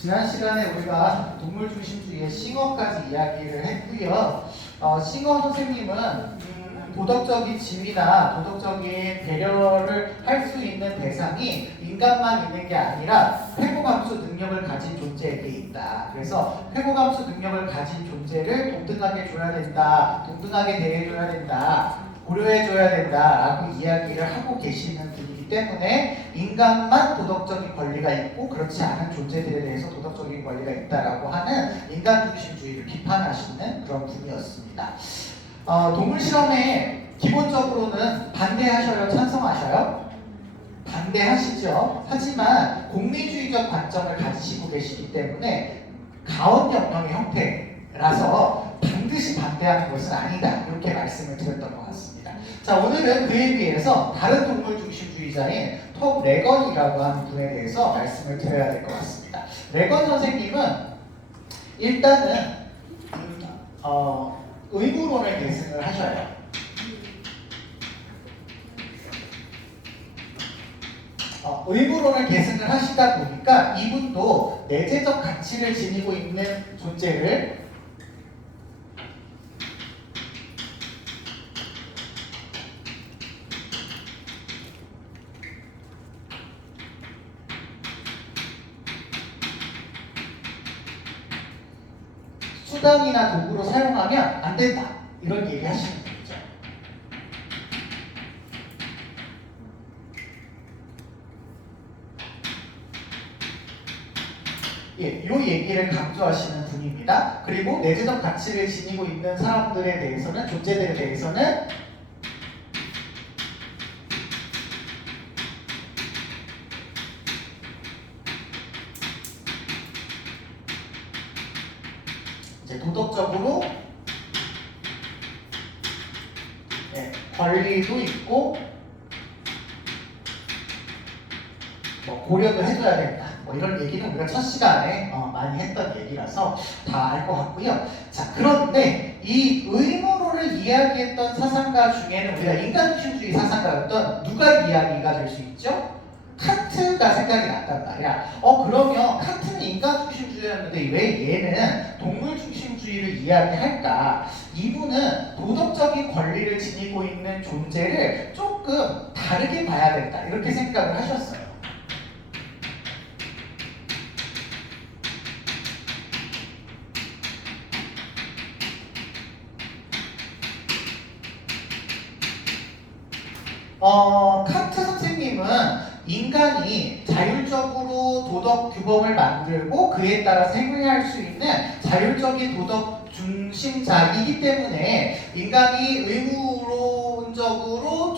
지난 시간에 우리가 동물 중심주의의 싱어까지 이야기를 했고요. 싱어 선생님은 도덕적인 지위나 도덕적인 배려를 할 수 있는 대상이 인간만 있는 게 아니라 회고감수 능력을 가진 존재에게 있다. 그래서 회고감수 능력을 가진 존재를 동등하게 줘야 된다. 동등하게 대해줘야 된다. 고려해줘야 된다라고 이야기를 하고 계시는 분이기 때문에 인간만 도덕적인 권리가 있고 그렇지 않은 존재들에 대해서 도덕적인 권리가 있다라고 하는 인간 중심주의를 비판하시는 그런 분이었습니다. 동물 실험에 기본적으로는 반대하셔요? 찬성하셔요? 반대하시죠. 하지만 공리주의적 관점을 가지시고 계시기 때문에 가언명령의 형태라서 반드시 반대하는 것은 아니다. 이렇게 말씀을 드렸던 것 같습니다. 자, 오늘은 그에 비해서 다른 동물 중심주의자인 톰 레건이라고 하는 분에 대해서 말씀을 드려야 될 것 같습니다. 레건 선생님은 일단은 의무론을 계승을 하셔요. 의무론을 계승을 하시다 보니까 이분도 내재적 가치를 지니고 있는 존재를 수단이나 도구로 사용하면 안 된다. 이런 얘기 하시는 거죠. 예, 이 얘기를 강조하시는 분입니다. 그리고 내재적 가치를 지니고 있는 사람들에 대해서는, 존재들에 대해서는 이제 도덕적으로 권리도 있고 고려도 해줘야 된다. 이런 얘기는 우리가 첫 시간에 많이 했던 얘기라서 다 알 것 같고요. 자, 그런데 이 의무론을 이야기했던 사상가 중에는 우리가 인간중심주의 사상가였던 누가 이야기가 될 수 있죠? 칸트가 생각이 났단 말이야. 그러면 칸트는 인간중심주의였는데 왜 얘는 동물중심주의를 이야기할까? 이분은 도덕적인 권리를 지니고 있는 존재를 조금 다르게 봐야 된다. 이렇게 생각을 하셨어요. 칸트 선생님은 인간이 자율적으로 도덕 규범을 만들고 그에 따라 행위할 수 있는 자율적인 도덕 중심자이기 때문에 인간이 의무론적으로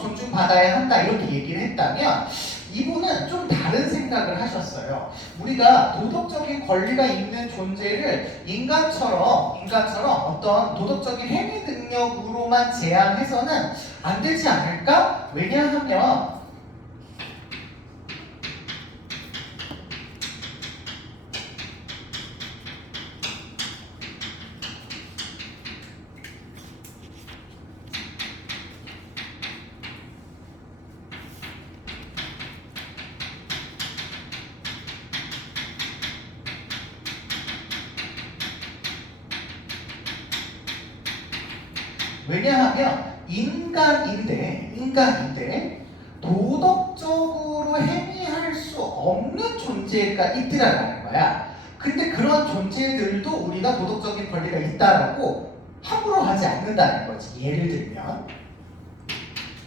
존중받아야 한다 이렇게 얘기를 했다면 이분은 좀 다른 생각을 하셨어요. 우리가 도덕적인 권리가 있는 존재를 인간처럼 어떤 도덕적인 행위 능력으로만 제한해서는 안 되지 않을까? 왜냐하면 인간인데 도덕적으로 행위할 수 없는 존재가 있더라는 거야. 근데 그런 존재들도 우리가 도덕적인 권리가 있다라고 함부로 하지 않는다는 거지. 예를 들면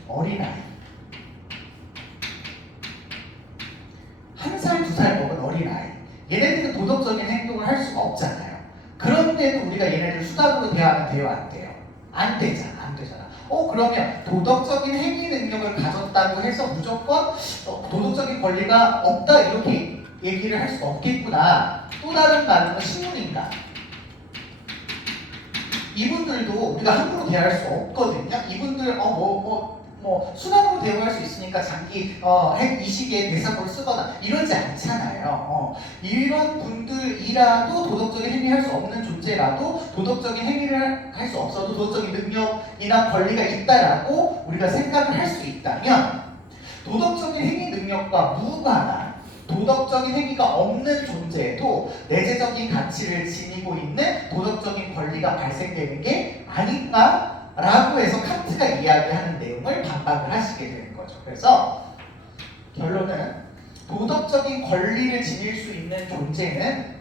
어린아이 1살, 2살 먹은 어린아이 얘네들은 도덕적인 행동을 할 수가 없잖아요. 그런데도 우리가 얘네들 수단으로 대화하면 돼요? 안 돼요? 안 되잖아. 그러면 도덕적인 행위 능력을 가졌다고 해서 무조건 도덕적인 권리가 없다 이렇게 얘기를 할 수가 없겠구나. 또 다른 말로는 식물인간. 이분들도 우리가 함부로 대할 수 없거든요. 이분들 수단으로 대우할 수 있으니까 장기 이 시기에 대사고를 쓰거나 이러지 않잖아요. 이런 분들이라도 도덕적인 행위를 할 수 없는 존재라도 도덕적인 행위를 할 수 없어도 도덕적인 능력이나 권리가 있다라고 우리가 생각을 할 수 있다면 도덕적인 행위 능력과 무관한 도덕적인 행위가 없는 존재에도 가치를 지니고 있는 도덕적인 권리가 발생되는 게 아닌가라고 해서 칸트가 이야기하는 내용을 반박을 하시게 되는 거죠. 그래서 결론은 도덕적인 권리를 지닐 수 있는 존재는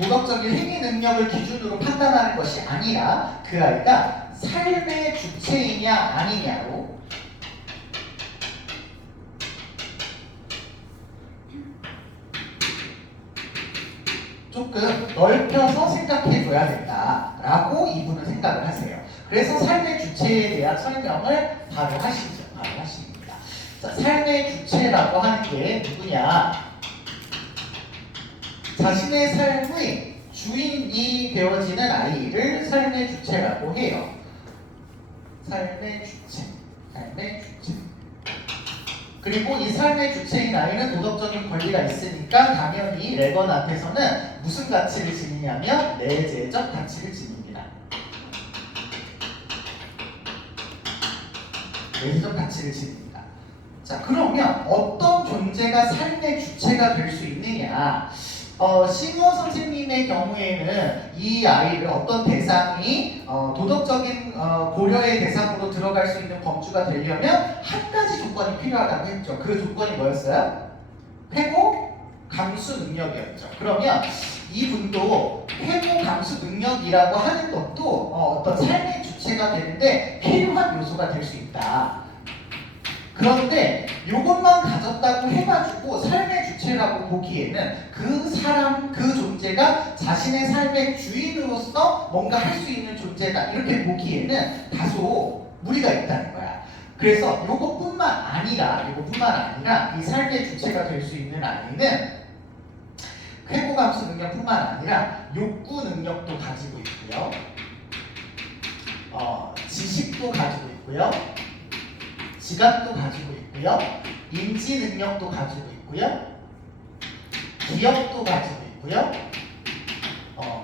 도덕적인 행위 능력을 기준으로 판단하는 것이 아니라 그 아이가 삶의 주체이냐 아니냐로 조금 넓혀서 생각해줘야 된다라고 이분은 생각을 하세요. 그래서 삶의 주체에 대한 설명을 바로 하시죠. 바로 하십니다. 자, 삶의 주체라고 하는 게 누구냐? 자신의 삶의 주인이 되어지는 아이를 삶의 주체라고 해요. 삶의 주체, 삶의 주체. 그리고 이 삶의 주체인 아이는 도덕적인 권리가 있으니까 당연히 레건 앞에서는 무슨 가치를 지니냐면 내재적 가치를 지닙니다. 내재적 가치를 지닙니다. 자, 그러면 어떤 존재가 삶의 주체가 될 수 있느냐? 싱어 선생님의 경우에는 이 아이를 어떤 대상이 도덕적인 고려의 대상으로 들어갈 수 있는 범주가 되려면 한 가지 조건이 필요하다고 했죠. 그 조건이 뭐였어요? 회고 감수 능력이었죠. 그러면 이분도 회고 감수 능력이라고 하는 것도 어떤 삶의 주체가 되는데 필요한 요소가 될 수 있다. 그런데 이것만 가졌다고 해가지고 삶의 주체라고 보기에는 그 사람, 그 존재가 자신의 삶의 주인으로서 뭔가 할 수 있는 존재다 이렇게 보기에는 다소 무리가 있다는 거야. 그래서 이것뿐만 아니라 이 삶의 주체가 될 수 있는 아이는 회고감수 능력뿐만 아니라 욕구 능력도 가지고 있고요. 지식도 가지고 있고요. 지각도 가지고 있고요. 인지 능력도 가지고 있고요. 기억도 가지고 있고요.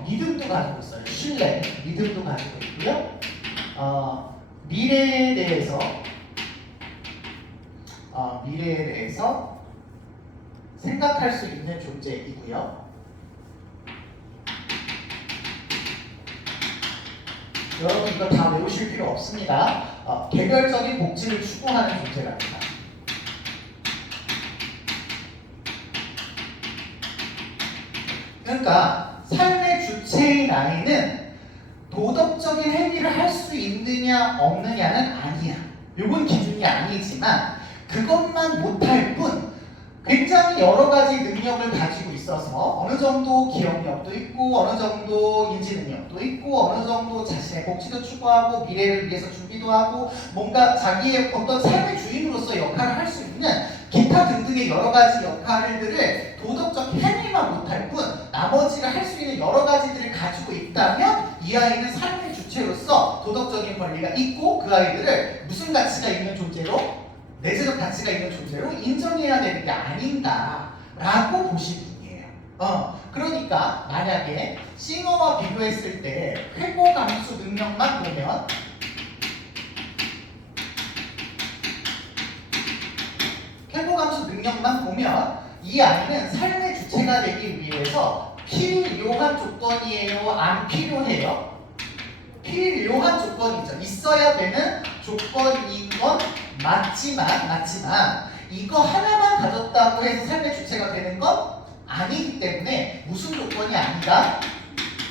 믿음도 가지고 있어요. 신뢰, 믿음도 가지고 있고요. 미래에 대해서 생각할 수 있는 존재이고요. 여러분 이거 다 외우실 필요 없습니다. 개별적인 복지를 추구하는 존재랍니다. 그러니까 삶의 주체인 아이는 도덕적인 행위를 할 수 있느냐 없느냐는 아니야. 이건 기준이 아니지만 그것만 못할 뿐 굉장히 여러 가지 능력을 가지고 있어서 어느 정도 기억력도 있고 어느 정도 인지 능력도 있고 어느 정도 자신의 복지도 추구하고 미래를 위해서 준비도 하고 뭔가 자기의 어떤 삶의 주인으로서 역할을 할 수 있는 기타 등등의 여러 가지 역할들을 도덕적 행위만 못할 뿐 나머지가 할 수 있는 여러 가지들을 가지고 있다면 이 아이는 삶의 주체로서 도덕적인 권리가 있고 그 아이들을 무슨 가치가 있는 존재로 내재적 가치가 있는 존재로 인정해야 되는 게 아닌가라고 보신 분이에요. 그러니까 만약에 싱어와 비교했을 때 회고 감수 능력만 보면 이 아이는 삶의 주체가 되기 위해서 필요한 조건이에요? 안 필요해요? 필요한 조건이죠. 있어야 되는 조건인 건 맞지만 이거 하나만 가졌다고 해서 삶의 주체가 되는 건 아니기 때문에 무슨 조건이 아니다?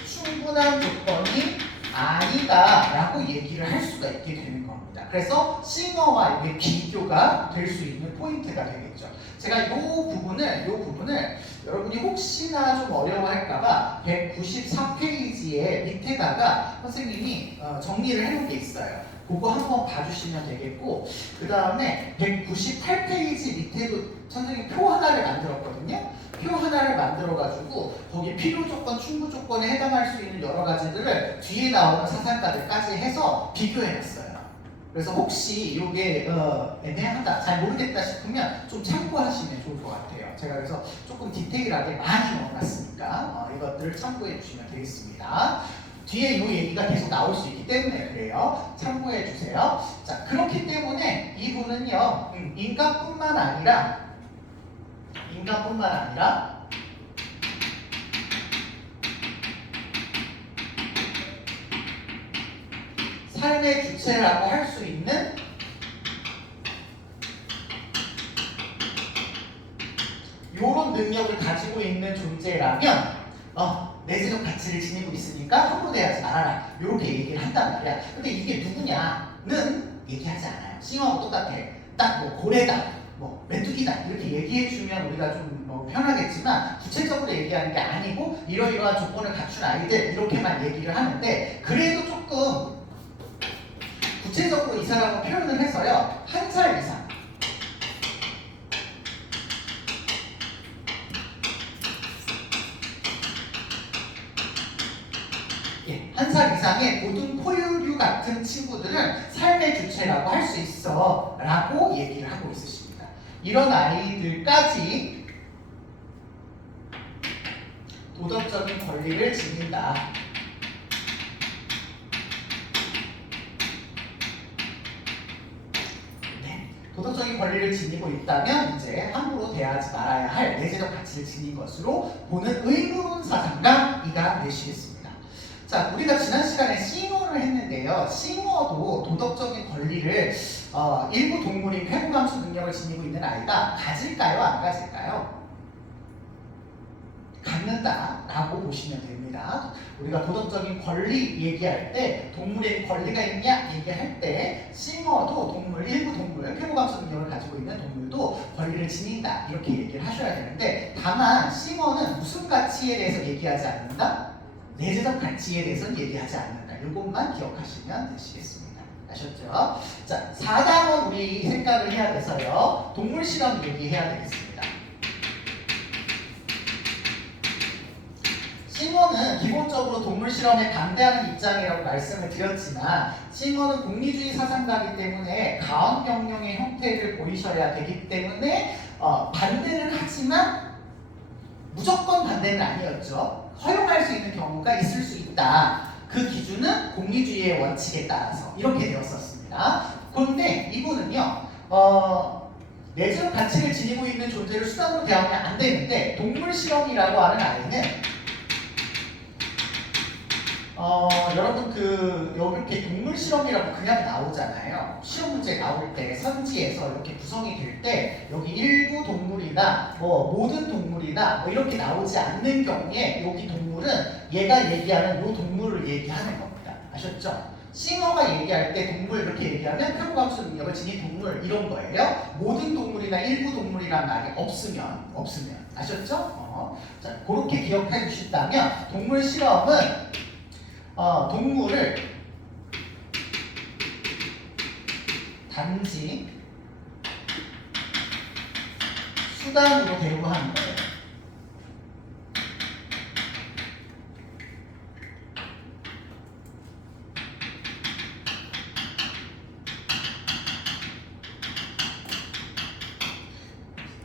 충분한 조건이 아니다라고 얘기를 할 수가 있게 되는 겁니다. 그래서 싱어와 이게 비교가 될 수 있는 포인트가 되겠죠. 제가 이 부분을 여러분이 혹시나 좀 어려워할까봐 193페이지에 밑에다가 선생님이 정리를 해놓은 게 있어요. 그거 한번 봐주시면 되겠고 그 다음에 198페이지 밑에도 선생님 표 하나를 만들었거든요. 표 하나를 만들어가지고 거기 필요 조건, 충분 조건에 해당할 수 있는 여러 가지들을 뒤에 나오는 사상가들까지 해서 비교해놨어요. 그래서 혹시 이게 애매하다, 잘 모르겠다 싶으면 좀 참고하시면 좋을 것 같아요. 제가 그래서 조금 디테일하게 많이 넣어놨으니까 이것들을 참고해 주시면 되겠습니다. 뒤에 이 얘기가 계속 나올 수 있기 때문에 그래요. 참고해 주세요. 자, 그렇기 때문에 이분은요, 인간뿐만 아니라 삶의 주체라고 할 수 있는 요런 능력을 가지고 있는 존재라면 내재적 가치를 지니고 있으니까 함부로대하지 말아라 요렇게 얘기를 한단 말이야. 근데 이게 누구냐는 얘기하지 않아요. 싱어하고 똑같아. 딱 뭐 고래다, 뭐 메뚜기다 이렇게 얘기해주면 우리가 좀 뭐 편하겠지만 구체적으로 얘기하는 게 아니고 이러이러한 조건을 갖춘 아이들 이렇게만 얘기를 하는데, 그래도 조금 구체적으로 이 사람을 표현을 해서요, 한 살 이상 한 살 이상의 모든 포유류 같은 친구들은 삶의 주체라고 할 수 있어 라고 얘기를 하고 있으십니다. 이런 아이들까지 도덕적인 권리를 지닌다. 도덕적인 권리를 지니고 있다면 이제 함부로 대하지 말아야 할 내재적 가치를 지닌 것으로 보는 의무론 사상가이가 되시겠습니다. 자, 우리가 지난 시간에 싱어를 했는데요. 싱어도 도덕적인 권리를 일부 동물인 회부감수 능력을 지니고 있는 아이가 가질까요? 안 가질까요? 갖는다라고 보시면 됩니다. 우리가 도덕적인 권리 얘기할 때 동물의 권리가 있냐 얘기할 때 싱어도 동물, 일부 동물, 회부감수 능력을 가지고 있는 동물도 권리를 지닌다 이렇게 얘기를 하셔야 되는데, 다만 싱어는 무슨 가치에 대해서 얘기하지 않는다? 내재적 가치에 대해서는 얘기하지 않는다. 이것만 기억하시면 되시겠습니다. 아셨죠? 자, 4단원 우리 생각을 해야 돼서요, 동물 실험 얘기해야 되겠습니다. 싱어는 기본적으로 동물 실험에 반대하는 입장이라고 말씀을 드렸지만, 싱어는 공리주의 사상가이기 때문에 가언 명령의 형태를 보이셔야 되기 때문에 반대는 하지만 무조건 반대는 아니었죠. 허용할 수 있는 경우가 있을 수 있다. 그 기준은 공리주의의 원칙에 따라서 이렇게 되었었습니다. 그런데 이분은요, 내재적 가치를 지니고 있는 존재를 수단으로 대하면 안 되는데, 동물 실험이라고 하는 아이는 여러분 이렇게 동물 실험이라고 그냥 나오잖아요. 시험 문제 나올 때 선지에서 이렇게 구성이 될 때 여기 일부 동물이나 뭐 모든 동물이나 뭐 이렇게 나오지 않는 경우에 여기 동물은 얘가 얘기하는 요 동물을 얘기하는 겁니다. 아셨죠? 싱어가 얘기할 때 동물 이렇게 얘기하면 회부감수 능력을 지닌 동물 이런 거예요. 모든 동물이나 일부 동물이란 말이 없으면 아셨죠? 자, 그렇게 기억해 주신다면 동물 실험은 동물을 단지 수단으로 대우하는 거예요.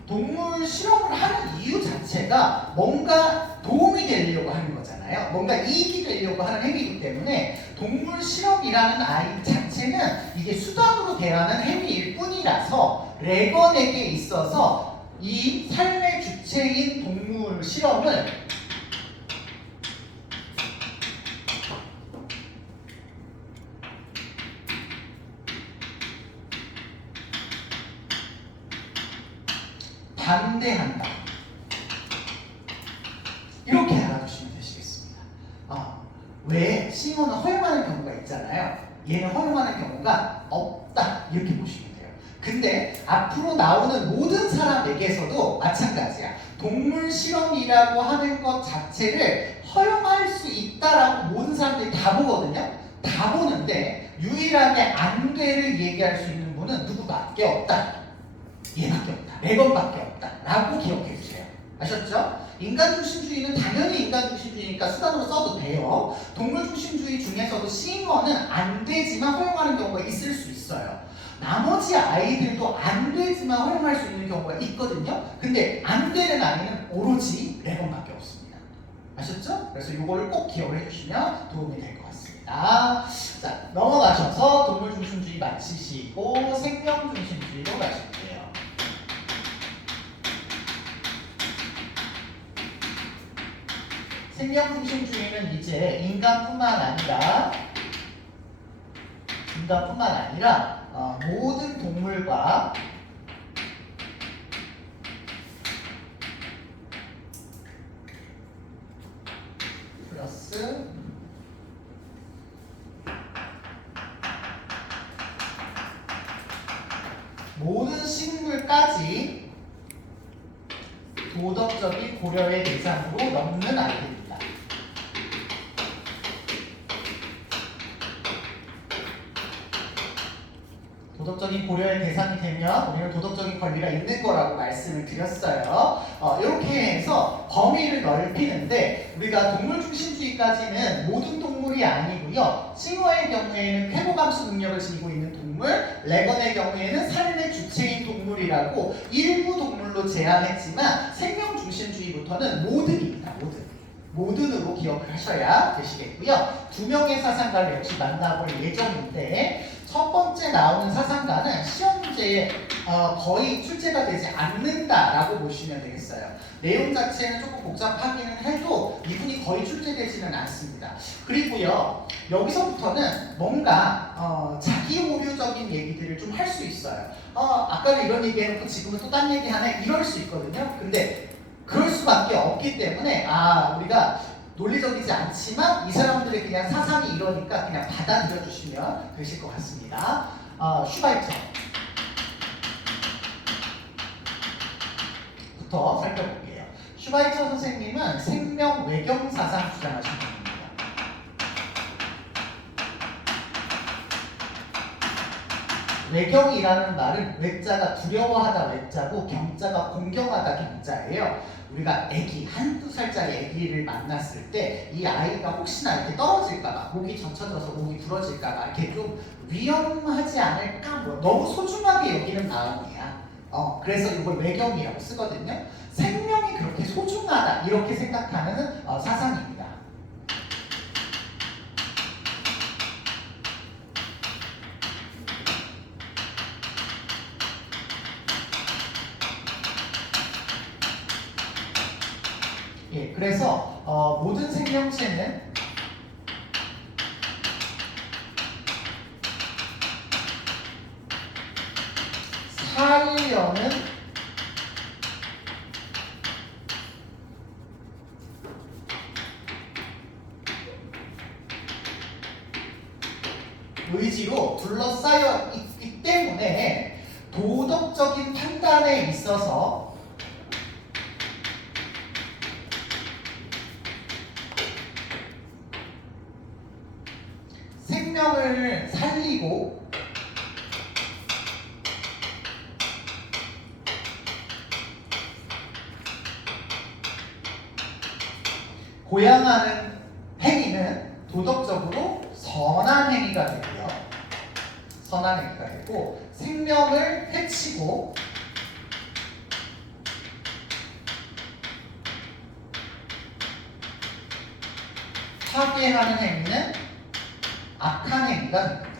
동물 실험을 하는 이유 자체가 뭔가 도움이 되려고 하는 거잖아요. 뭔가 이익이 되려고 하는 행위이기 때문에 동물 실험이라는 아이 자체는 이게 수단으로 대하는 행위일 뿐이라서 레건에게 있어서 이 삶의 주체인 동물 실험을 반대한다. 이렇게 알아두시면 되시겠습니다. 왜 싱어는 허용하는 경우가 있잖아요. 얘는 허용하는 경우가 없다. 이렇게 보시면 돼요. 근데 앞으로 나오는 모든 사람에게서도 마찬가지야. 동물 실험이라고 하는 것 자체를 허용할 수 있다라고 모든 사람들이 다 보거든요. 다 보는데 유일하게 안 돼를 얘기할 수 있는 분은 누구밖에 없다. 얘밖에 없다. 레건밖에 없다. 라고 기억해 주세요. 아셨죠? 인간중심주의는 당연히 인간중심주의니까 수단으로 써도 돼요. 동물중심주의 중에서도 싱어는 안 되지만 허용하는 경우가 있을 수 있어요. 나머지 아이들도 안 되지만 허용할 수 있는 경우가 있거든요. 근데 안 되는 아이는 오로지 레건밖에 없습니다. 아셨죠? 그래서 이거를 꼭 기억을 해주시면 도움이 될 것 같습니다. 자, 넘어가셔서 동물중심주의 마치시고 생명 중심주의로 가시면 돼요. 생명 중심주의는 이제 인간뿐만 아니라 모든 동물과 플러스 모든 식물까지 도덕적인 고려의 대상으로 넘는 아이들입니다. 도덕적인 고려의 대상이 되면 우리는 도덕적인 권리가 있는 거라고 말씀을 드렸어요. 이렇게 해서 범위를 넓히는데 우리가 동물 중심주의까지는 모든 동물이 아니고요. 싱어의 경우에는 쾌거감수 능력을 지니고 있는 동물, 레건의 경우에는 삶의 주체인 동물이라고 일부 동물로 제한했지만 생명 중심주의부터는 모든입니다. 모든으로 기억을 하셔야 되시겠고요. 두 명의 사상가를 역시 만나볼 예정인데 첫 번째 나오는 사상가는 시험 문제에 거의 출제가 되지 않는다라고 보시면 되겠어요. 내용 자체는 조금 복잡하기는 해도 이분이 거의 출제되지는 않습니다. 그리고요, 여기서부터는 뭔가 자기 오류적인 얘기들을 좀 할 수 있어요. 아까는 이런 얘기해놓고 지금은 또 딴 얘기하네 이럴 수 있거든요. 근데 그럴 수밖에 없기 때문에 우리가 논리적이지 않지만 이 사람들의 그냥 사상이 이러니까 그냥 받아들여 주시면 되실 것 같습니다. 슈바이처부터 살펴볼게요. 슈바이처 선생님은 생명 외경 사상 주장하신 분입니다. 외경이라는 말은 외자가 두려워하다 외자고 경자가 공경하다 경자예요. 우리가 아기, 한두 살짜리 아기를 만났을 때 이 아이가 혹시나 이렇게 떨어질까봐, 목이 젖혀져서 목이 부러질까봐 이렇게 좀 위험하지 않을까, 너무 소중하게 여기는 마음이야. 그래서 이걸 외경이라고 쓰거든요. 생명이 그렇게 소중하다 이렇게 생각하는 사상입니다. 예, 그래서 모든 생명체는 살려는 의지로 둘러싸여 있기 때문에 도덕적인 판단에 있어서 생명을 살리고 고양하는 행위는 도덕적으로 선한 행위가 되고요. 선한 행위가 되고 생명을 해치고 파괴하는 행위는 악한 행위가 됩니다.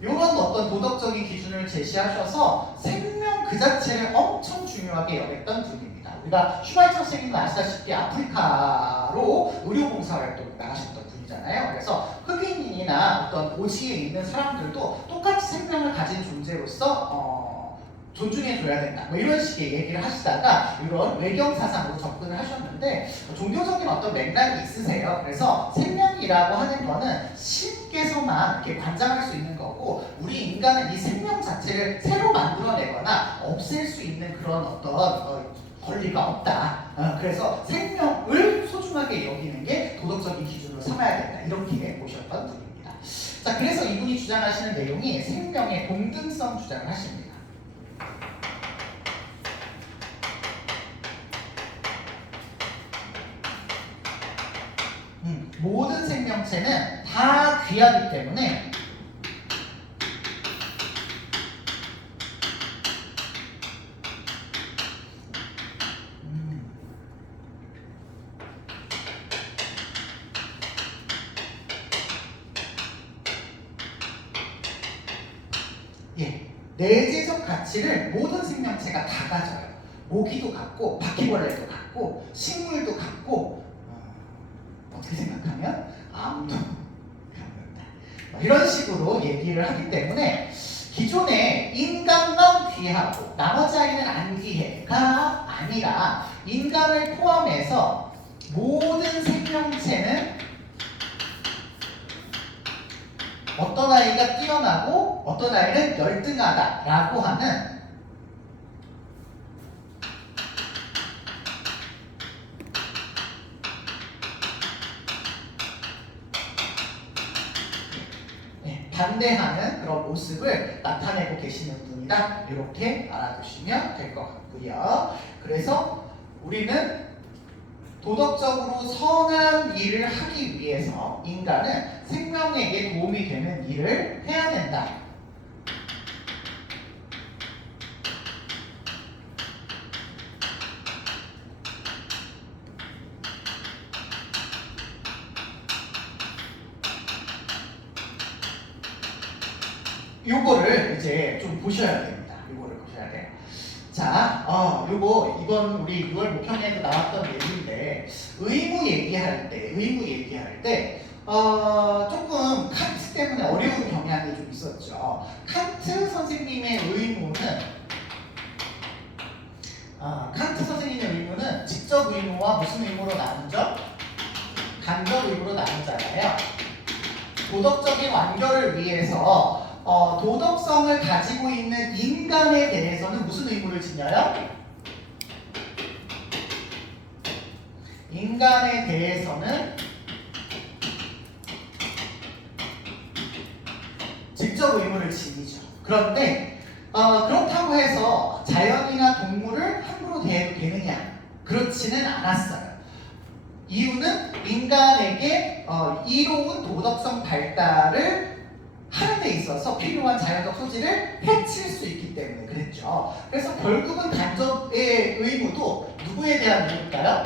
이런 어떤 도덕적인 기준을 제시하셔서 생명 그 자체를 엄청 중요하게 여겼던 분입니다. 우리가 슈바이처 선생님은 아시다시피 아프리카로 의료봉사활동을 나가셨던 분이잖아요. 그래서 흑인이나 어떤 오지에 있는 사람들도 똑같이 생명을 가진 존재로서 존중해줘야 된다. 이런 식의 얘기를 하시다가 이런 외경 사상으로 접근을 하셨는데 종교적인 어떤 맥락이 있으세요. 그래서 생명이라고 하는 거는 신께서만 이렇게 관장할 수 있는 거고 우리 인간은 이 생명 자체를 새로 만들어내거나 없앨 수 있는 그런 어떤 권리가 없다. 그래서 생명을 소중하게 여기는 게 도덕적인 기준으로 삼아야 된다. 이렇게 보셨던 분입니다. 자, 그래서 이분이 주장하시는 내용이 생명의 동등성 주장을 하십니다. 모든 생명체는 다 귀하기 때문에 내재적 가치를 모든 생명체가 다 가져요. 모기도 갖고 바퀴벌레도 갖고 식물도 갖고 어떻게 생각하면 암도 갖는다. 이런 식으로 얘기를 하기 때문에 기존에 인간만 귀하고 나머지 아이는 안 귀해가 아니라 인간을 포함해서 모든 생명체는 어떤 아이가 뛰어나고 어떤 아이는 열등하다라고 하는 반대하는 그런 모습을 나타내고 계시는 분이다. 이렇게 알아두시면 될 것 같고요. 그래서 우리는 도덕적으로 선한 일을 하기 위해서 인간은 생명에게 도움이 되는 일을 해야 된다. 요거를 이제 좀 보셔야 됩니다. 요거를 보셔야 돼요. 자, 요거 이번 우리 6월 모평에도 나왔던 얘기인데 의무 얘기할 때 조금 칸트 때문에 어려운 경향이 좀 있었죠. 칸트 선생님의 의무는 직접 의무와 무슨 의무로 나누죠? 간접 의무로 나누잖아요. 도덕적인 완결을 위해서 도덕성을 가지고 있는 인간에 대해서는 무슨 의무를 지녀요? 인간에 대해서는 직접 의무를 지니죠. 그런데 그렇다고 해서 자연이나 동물을 함부로 대해도 되느냐? 그렇지는 않았어요. 이유는 인간에게 이로운 도덕성 발달을 하는 데 있어서 필요한 자연적 소지를 해칠 수 있기 때문에 그랬죠. 그래서 결국은 간접의 의무도 누구에 대한 의무일까요?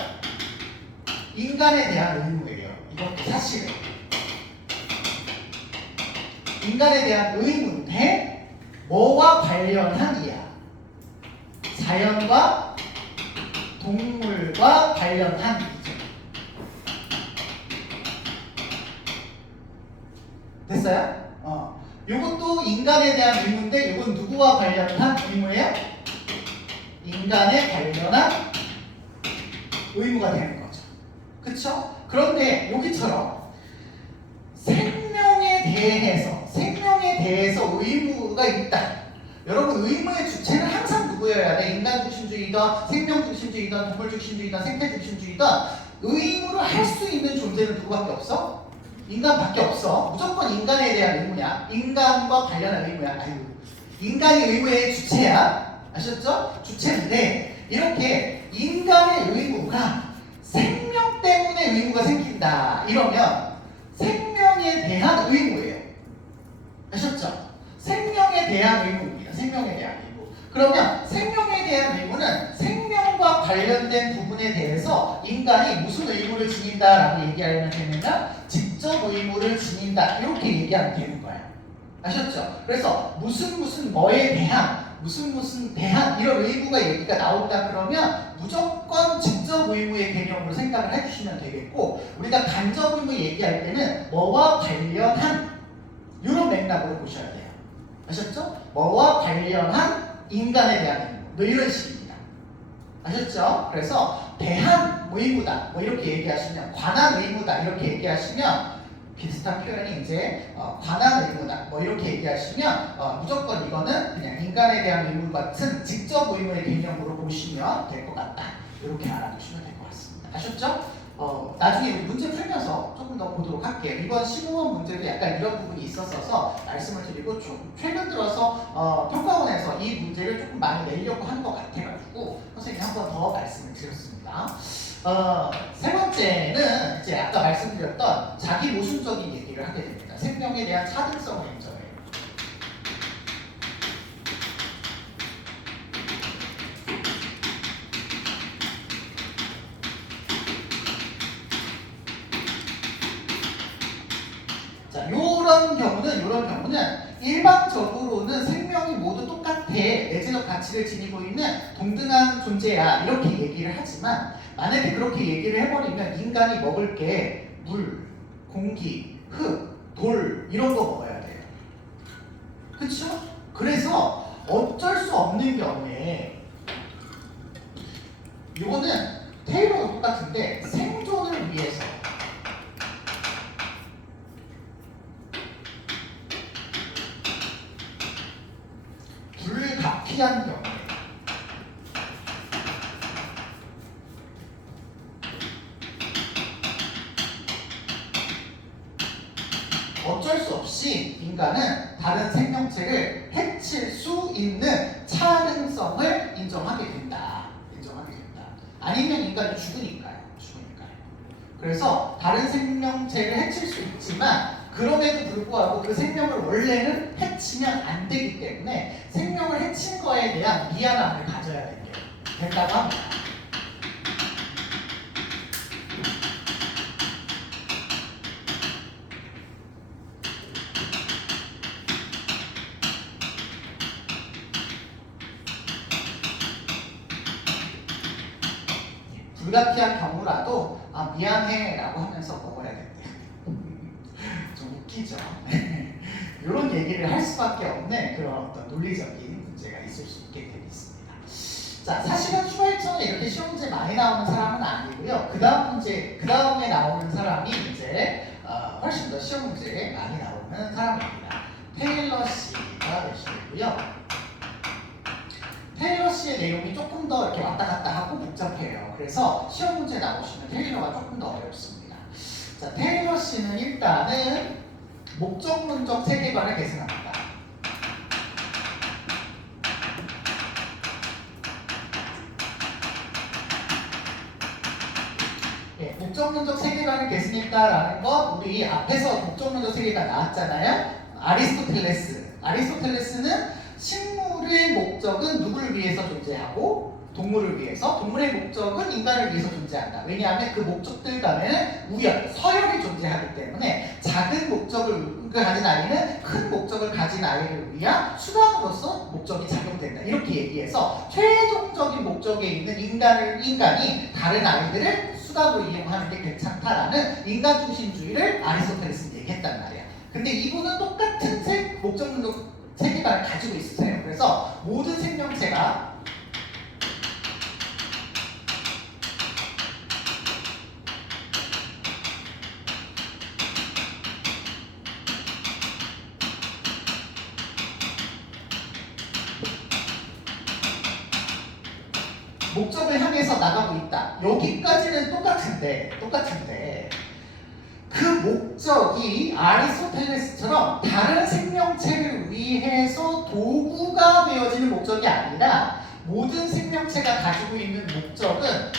인간에 대한 의무예요. 이것도 사실은 인간에 대한 의무인데 뭐와 관련한 이야? 자연과 동물과 관련한 이죠. 됐어요? 요것도 인간에 대한 의무인데 이건 누구와 관련한 의무예요? 인간에 관련한 의무가 되는 거죠. 그쵸? 그런데 여기처럼 생명에 대해서 의무가 있다. 여러분 의무의 주체는 항상 누구여야 돼? 인간 중심주의든 생명 중심주의든 동물 중심주의든 생태 중심주의든 의무를 할 수 있는 존재는 누구밖에 없어? 인간밖에 없어. 무조건 인간에 대한 의무냐? 인간과 관련한 의무야. 인간이 의무의 주체야. 아셨죠? 주체인데 이렇게 인간의 의무가 생명 때문에 의무가 생긴다. 이러면 생명에 대한 의무예요. 아셨죠? 생명에 대한 의무입니다. 생명에 대한 의무. 그러면 생명에 대한 의무는 생명과 관련된 부분에 대해서 인간이 무슨 의무를 지닌다라고 얘기하려면 되느냐? 직접 의무를 지닌다. 이렇게 얘기하면 되는 거예요. 아셨죠? 그래서 무슨 뭐에 대한 무슨 대한 이런 의무가 얘기가 나온다 그러면 무조건 직접 의무의 개념으로 생각을 해주시면 되겠고 우리가 간접 의무 얘기할 때는 뭐와 관련한 이런 맥락으로 보셔야 돼요. 아셨죠? 뭐와 관련한 인간에 대한 의무 뭐 이런 식입니다. 아셨죠? 그래서 대한 의무다 뭐 이렇게 얘기하시면 관한 의무다 이렇게 얘기하시면 비슷한 표현이 이제 관한 의무다 뭐 이렇게 얘기하시면 무조건 이거는 그냥 인간에 대한 의무 같은 직접 의무의 개념으로 보시면 될 것 같다 이렇게 알아두시면 될 것 같습니다. 아셨죠? 나중에 문제 풀면서 조금 더 보도록 할게요. 이번 15번 문제도 약간 이런 부분이 있었어서 말씀을 드리고 좀 최근 들어서 평가원에서 이 문제를 조금 많이 내려고 한 것 같아가지고 선생님이 한 번 더 말씀을 드렸습니다. 세 번째는 이제 아까 말씀드렸던 자기 모순적인 얘기를 하게 됩니다. 생명에 대한 차등성을 인정해요. 자, 요런 이런 경우는 일반적으로는 생명이 모두 똑같아, 내재적 가치를 지니고 있는 동등한 존재야 이렇게 얘기를 하지만 만약에 그렇게 얘기를 해버리면 인간이 먹을 게 물, 공기, 흙, 돌 이런 거 먹어야 돼요. 그쵸? 그래서 어쩔 수 없는 경우에 이거는 테이블과 똑같은데 생존을 위해서 불가피한 경우에 어쩔 수 없이 인간은 다른 생명체를 해칠 수 있는 차능성을 인정하게 된다. 아니면 인간이 죽으니까요. 그래서 다른 생명체를 해칠 수 있지만 그럼에도 불구하고 그 생명을 원래는 해치면 안 되기 때문에 생명을 해친 거에 대한 미안함을 가져야 된다고 합니다. 불가피한 경우라도 미안해 라고 하면서 먹어야 된대요. 좀 웃기죠? 이런 얘기를 할 수밖에 없는 그런 어떤 논리적인 문제가 있을 수 있게 되어 있습니다. 자, 사실은 슈바이처는 이렇게 시험 문제 많이 나오는 사람은 아니고요. 그 다음에 나오는 사람이 이제 훨씬 더 시험 문제에 많이 나오는 사람입니다. 테일러 씨가 되시고요. 테일러 씨의 내용이 조금 더 이렇게 왔다 갔다 하고 복잡해요. 그래서 시험 문제 나오시면 테일러가 조금 더 어렵습니다. 자, 테일러 씨는 일단은 목적문적 세계관을 계승합니다. 네, 목적문적 세계관을 계승했다라는 건 우리 앞에서 목적문적 세계관 나왔잖아요. 아리스토텔레스는 식물의 목적은 누구를 위해서 존재하고 동물을 위해서, 동물의 목적은 인간을 위해서 존재한다. 왜냐하면 그 목적들 간에는 우연, 서열이 존재하기 때문에 작은 목적을 가진 아이는 큰 목적을 가진 아이를 위한 수단으로서 목적이 작용된다. 이렇게 얘기해서 최종적인 목적에 있는 인간이 다른 아이들을 수단으로 이용하는 게 괜찮다라는 인간중심주의를 아리스토텔레스는 얘기했단 말이야. 근데 이분은 똑같은 목적문적 세계관을 가지고 있으세요. 그래서 모든 생명체가 목적을 향해서 나가고 있다. 여기까지는 똑같은데 그 목적이 아리스토텔레스처럼 다른 생명체를 위해서 도구가 되어지는 목적이 아니라 모든 생명체가 가지고 있는 목적은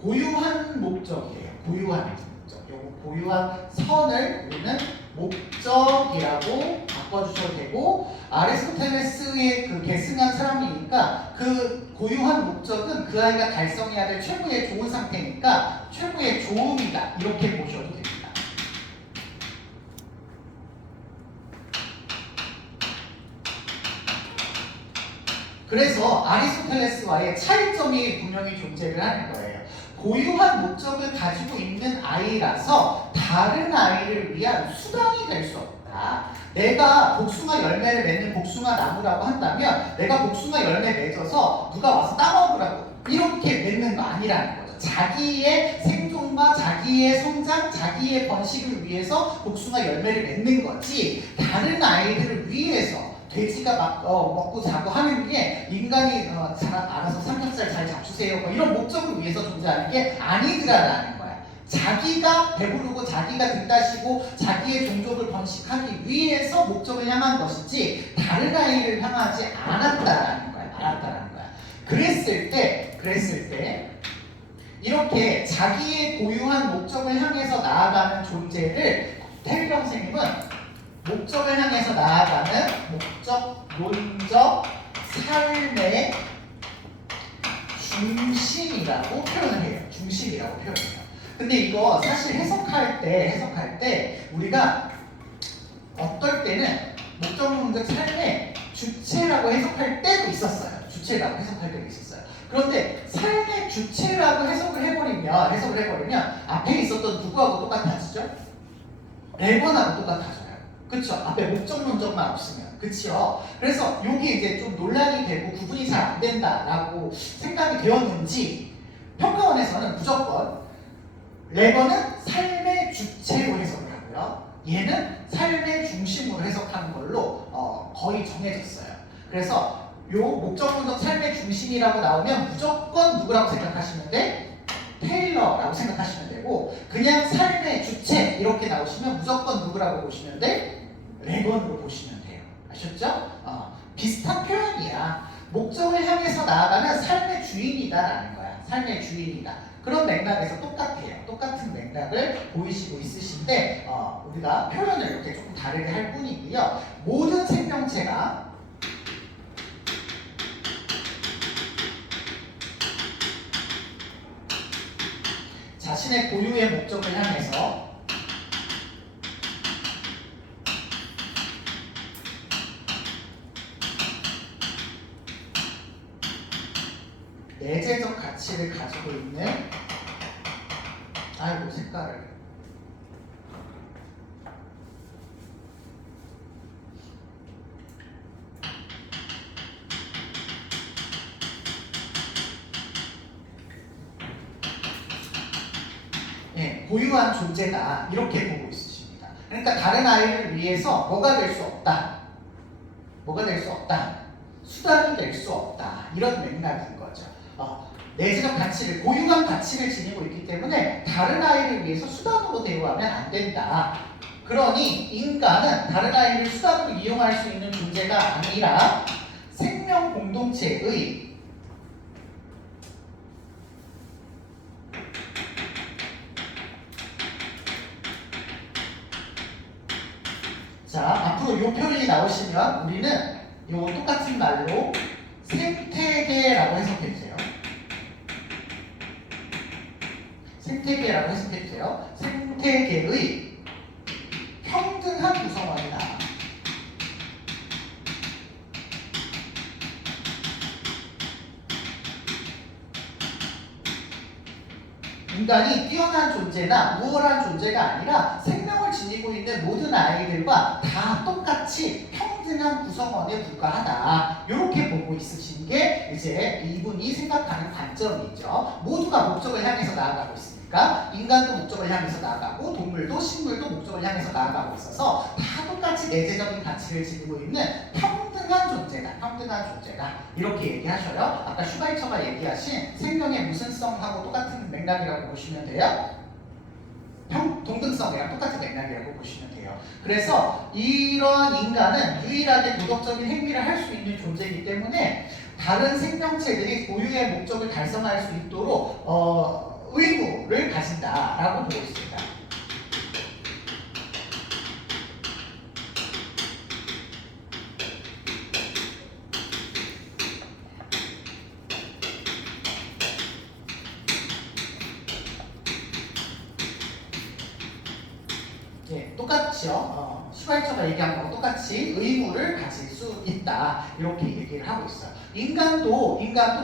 고유한 목적이에요. 고유한 목적. 요거 고유한 선을 우리는 목적이라고 바꿔주셔도 되고, 아리스토텔레스의 그 계승한 사람이니까 그 고유한 목적은 그 아이가 달성해야 될 최고의 좋은 상태니까 최고의 좋음이다. 이렇게 보셔도 됩니다. 그래서 아리스토텔레스와의 차이점이 분명히 존재를 하는 거예요. 고유한 목적을 가지고 있는 아이라서 다른 아이를 위한 수단이 될 수 없다. 내가 복숭아 열매를 맺는 복숭아 나무라고 한다면 내가 복숭아 열매 맺어서 누가 와서 따먹으라고 이렇게 맺는 거 아니라는 거죠. 자기의 생존과 자기의 성장, 자기의 번식을 위해서 복숭아 열매를 맺는 거지, 다른 아이들을 위해서 돼지가 막 먹고 자고 하는 게 인간이 알아서 삼겹살 잘 잡수세요 뭐 이런 목적을 위해서 존재하는 게 아니더라라는 거야. 자기가 배부르고 자기가 등다시고 자기의 종족을 번식하기 위해서 목적을 향한 것이지 다른 아이를 향하지 않았다라는 거야. 그랬을 때 이렇게 자기의 고유한 목적을 향해서 나아가는 존재를 테일러 선생님은 목적을 향해서 나아가는 목적론적 삶의 중심이라고 표현을 해요. 중심이라고 표현해요. 근데 이거 사실 해석할 때 우리가 어떨 때는 목적론적 삶의 주체라고 해석할 때도 있었어요. 주체라고 해석할 때도 있었어요. 그런데 삶의 주체라고 해석을 해버리면 앞에 있었던 누구하고 똑같아지죠? 레번하고 똑같아져요. 그쵸? 앞에 목적론적만 없으면. 그쵸? 그래서 이게 이제 좀 논란이 되고 구분이 잘 안 된다라고 생각이 되었는지 평가원에서는 무조건 레번은 삶의 주체로 해석을 하고요. 얘는 삶의 중심으로 해석하는 걸로 거의 정해졌어요. 그래서 요 목적론적 삶의 중심이라고 나오면 무조건 누구라고 생각하시면 돼? 테일러라고 생각하시면 되고, 그냥 삶의 주체 이렇게 나오시면 무조건 누구라고 보시면 돼? 레번으로 보시면 돼요. 아셨죠? 비슷한 표현이야. 목적을 향해서 나아가는 삶의 주인이다라는 거야. 삶의 주인이다. 그런 맥락에서 똑같아요. 똑같은 맥락을 보이시고 있으신데 우리가 표현을 이렇게 조금 다르게 할 뿐이고요. 모든 생명체가 자신의 고유의 목적을 향해서 내재적 가치를 가지고 있는 아이고 색깔을 고유한 존재다 이렇게 보고 있으십니다. 그러니까 다른 아이를 위해서 뭐가 될 수 없다. 뭐가 될 수 없다. 수단이 될 수 없다. 이런 맥락인 거죠. 내재적 가치를, 고유한 가치를 지니고 있기 때문에 다른 아이를 위해서 수단으로 대우하면 안 된다. 그러니 인간은 다른 아이를 수단으로 이용할 수 있는 존재가 아니라 생명 공동체의 자, 앞으로 이 표현이 나오시면 우리는 이 똑같은 말로 생태계라고 해석해주세요. 생태계라고 해석해주세요. 생태계의 평등한 구성원이다. 인간이 뛰어난 존재나 우월한 존재가 아니라 생명을 지니고 있는 모든 아이들과 다 똑같이 평등한 구성원에 불과하다. 이렇게 보고 있으신 게 이제 이분이 생각하는 관점이죠. 모두가 목적을 향해서 나아가고 있습니다. 인간도 목적을 향해서 나아가고 동물도 식물도 목적을 향해서 나아가고 있어서 다 똑같이 내재적인 가치를 지니고 있는 평등한 존재다. 평등한 존재다. 이렇게 얘기하셔요. 아까 슈바이처가 얘기하신 생명의 무슨성하고 똑같은 맥락이라고 보시면 돼요. 동등성이랑 똑같은 맥락이라고 보시면 돼요. 그래서 이러한 인간은 유일하게 도덕적인 행위를 할 수 있는 존재이기 때문에 다른 생명체들이 고유의 목적을 달성할 수 있도록 의무를 가진다라고 보고 있습니다. 똑같죠. 슈바이처가 얘기한 거랑 똑같이 의무를 가질 수 있다. 이렇게 얘기를 하고 있어요. 인간도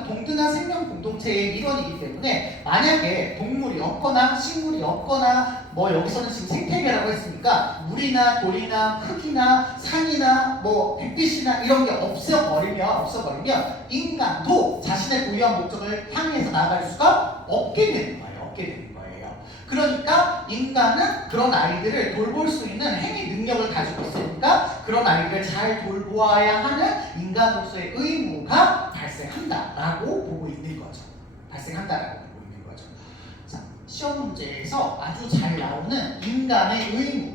동등한 생명 공동체의 일원이기 때문에 만약에 동물이 없거나 식물이 없거나 뭐 여기서는 지금 생태계라고 했으니까 물이나 돌이나 흙이나 산이나 뭐 햇빛이나 이런 게 없어버리면 인간도 자신의 고유한 목적을 향해서 나아갈 수가 없게 되는 거예요. 그러니까 인간은 그런 아이들을 돌볼 수 있는 행위 능력을 가지고 있으니까 그런 아이들을 잘 돌보아야 하는 인간으로서의 의무가 발생한다라고 보고 있는 거죠. 자, 시험 문제에서 아주 잘 나오는 인간의 의무.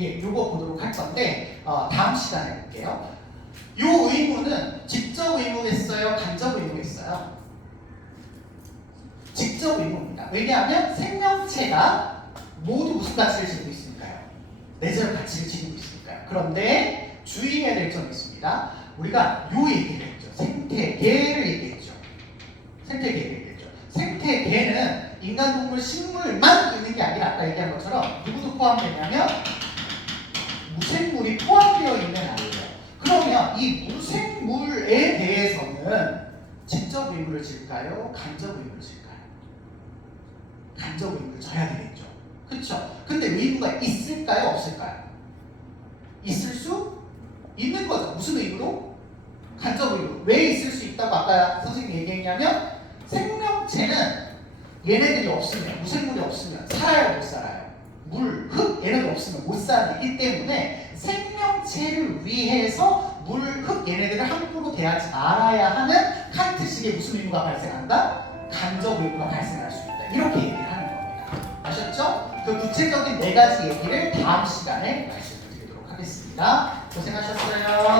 예, 요거 보도록 할 건데 다음 시간에 볼게요. 요 의무는 직접 의무겠어요? 간접 의무겠어요? 직접 의무입니다. 왜냐하면 생명체가 모두 무슨 가치를 지니고 있으니까요. 내재적 가치를 지니고 있으니까요. 그런데 주의해야 될 점이 있습니다. 우리가 요 얘기를 했죠. 생태계를 얘기했죠. 생태계를 얘기했죠. 생태계는 인간, 동물, 식물만 있는 게 아니라 아까 얘기한 것처럼 누구도 포함되냐면 무생물이 포함되어 있는 아이예요. 그러면 이 무생물에 대해서는 직접 의무를 질까요? 간접 의무를 질까요? 간접 의무를 져야 되겠죠. 그렇죠? 근데 의무가 있을까요? 없을까요? 있을 수 있는 거죠. 무슨 의무로? 간접 의무. 왜 있을 수 있다고 아까 선생님이 얘기했냐면 생명체는 얘네들이 없으면, 무생물이 없으면 살아요, 못 살아요? 물, 흙 얘네들 없으면 못 살기 때문에 생명체를 위해서 물, 흙 얘네들을 함부로 대하지 말아야 하는 칸트식의 무슨 의무가 발생한다? 간접 의무가 발생할 수 있다. 이렇게 얘기를 하는 겁니다. 아셨죠? 그 구체적인 4가지 얘기를 다음 시간에 말씀드리도록 하겠습니다. 고생하셨어요.